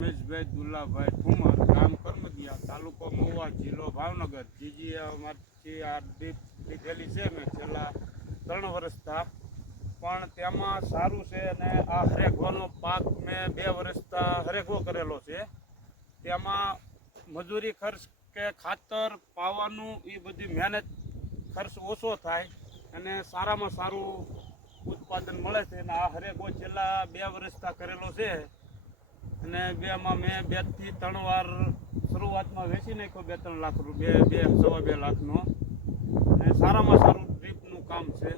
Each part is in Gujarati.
રમેશભાઈ દુલ્લાભાઈ ઠુમર ગામ કરમદિયા, તાલુકો મહુવા, જિલ્લો ભાવનગર. જીજી અમારથી આ ડીપ લીધેલી છે મેં છેલ્લા ત્રણ વર્ષથી પણ તેમાં સારું છે અને આ હરેકવાનો પાક મેં બે વર્ષતા હરેખો કરેલો છે. તેમાં મજૂરી ખર્ચ કે ખાતર, પાવાનું એ બધી મહેનત ખર્ચ ઓછો થાય અને સારામાં સારું ઉત્પાદન મળે છે. અને આ હરેખો છેલ્લા બે વર્ષતા કરેલો છે. અને બેમાં મેં બેથી ત્રણ વાર શરૂઆતમાં વેચી નાખ્યો, બે ત્રણ લાખ રૂપિયા, બે સવા બે લાખનો. અને સારામાં સારું ડ્રીપનું કામ છે.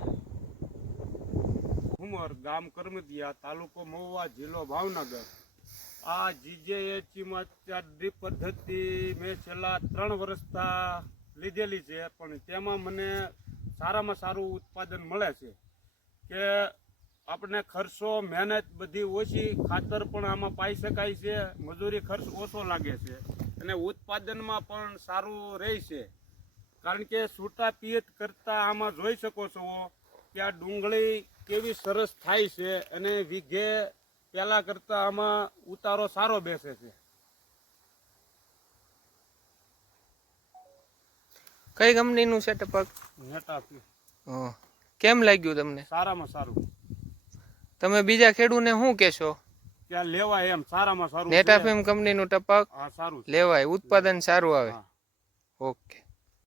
હુમર ગામ કરમદિયા, તાલુકો મહુવા, જિલ્લો ભાવનગર. આ જીજેએચમાં ડ્રીપ પદ્ધતિ મેં છેલ્લા ત્રણ વર્ષતા લીધેલી છે, પણ તેમાં મને સારામાં સારું ઉત્પાદન મળે છે. કે આપણે ખર્ચો મહેનત બધી ઓછી ખાતર પણ આમાં પાઈ શકાય છે મજૂરી ખર્ચ ઓછો લાગે છે અને ઉત્પાદનમાં પણ સારું રહે છે. કારણ કે છૂટા પિયત કરતાં આમાં જોઈ શકો છો કે આ ડુંગળી કેવી સરસ થાય છે અને વીઘે પહેલાં કરતાં આમાં ઉતારો સારો બેસે છે. કઈ કંપનીનું સેટઅપ નેટા કેમ લાગ્યું તમને? સારામાં સારું. તમે બીજા ખેડૂને શું કહેશો? ત્યાં લેવાય એમ સારામાં સારું નેટાફિમ કંપનીનું ટપક સારું લેવાય ઉત્પાદન સારું આવે. ઓકે.